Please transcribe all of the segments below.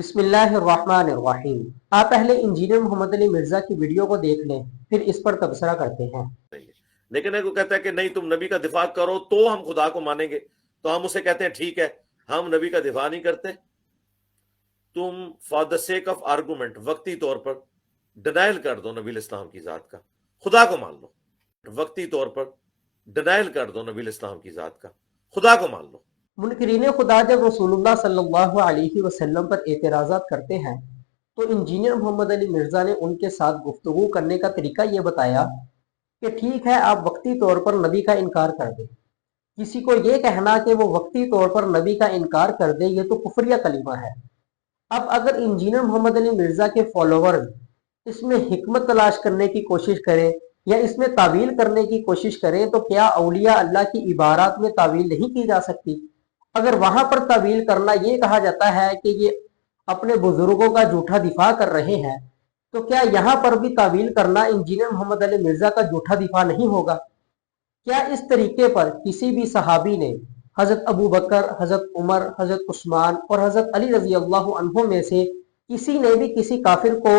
बिस्मिल्लाहिर्रहमानिर्रहीम। आप पहले इंजीनियर मोहम्मद अली मिर्जा की वीडियो को देख लें, फिर इस पर तबसरा करते हैं। नहीं है। लेकिन अगर वो कहता है कि नहीं तुम नबी का दिफा करो तो हम खुदा को मानेंगे, तो हम उसे कहते हैं ठीक है, हम नबी का दिफा नहीं करते। तुम for the sake of argument वक्ती तौर पर डिनाइल कर दो नबी इस्लाम की जात का, खुदा को मान लो। वक्ती तौर पर डिनाइल कर दो नबी इस्लाम की जात का, खुदा को मान लो। मुनकरीन खुदा जब रसूलुल्लाह सल्लल्लाहु अलैहि वसल्लम पर एतराज़ात करते हैं तो इंजीनियर मोहम्मद अली मिर्जा ने उनके साथ गुफ्तगू करने का तरीका ये बताया कि ठीक है, आप वक्ती तौर पर नबी का इनकार कर दें। किसी को ये कहना कि वो वक्ती तौर पर नबी का इनकार कर दे, ये तो कुफरिया कलीमा है। अब अगर इंजीनियर मोहम्मद अली मिर्जा के फॉलोवर इसमें हिकमत तलाश करने की कोशिश करें या इसमें तावील करने की कोशिश करें, तो क्या औलिया अल्लाह की इबारत में तावील नहीं की जा सकती? अगर वहां पर तावील करना ये कहा जाता है कि ये अपने बुजुर्गों का झूठा दिफा कर रहे हैं, तो क्या यहाँ पर भी तावील करना इंजीनियर मोहम्मद अली मिर्जा का झूठा दिफा नहीं होगा? क्या इस तरीके पर किसी भी सहाबी ने हजरत अबू बकर, हजरत उमर, हजरत उस्मान और हजरत अली रजी अल्लाह अन्हों में से किसी ने भी किसी काफिर को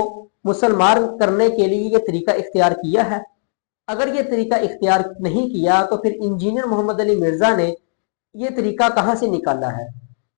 मुसलमान करने के लिए ये तरीका इख्तियार किया है? अगर ये तरीका इख्तियार नहीं किया तो फिर इंजीनियर मोहम्मद अली मिर्जा ने ये तरीका कहाँ से निकाला है?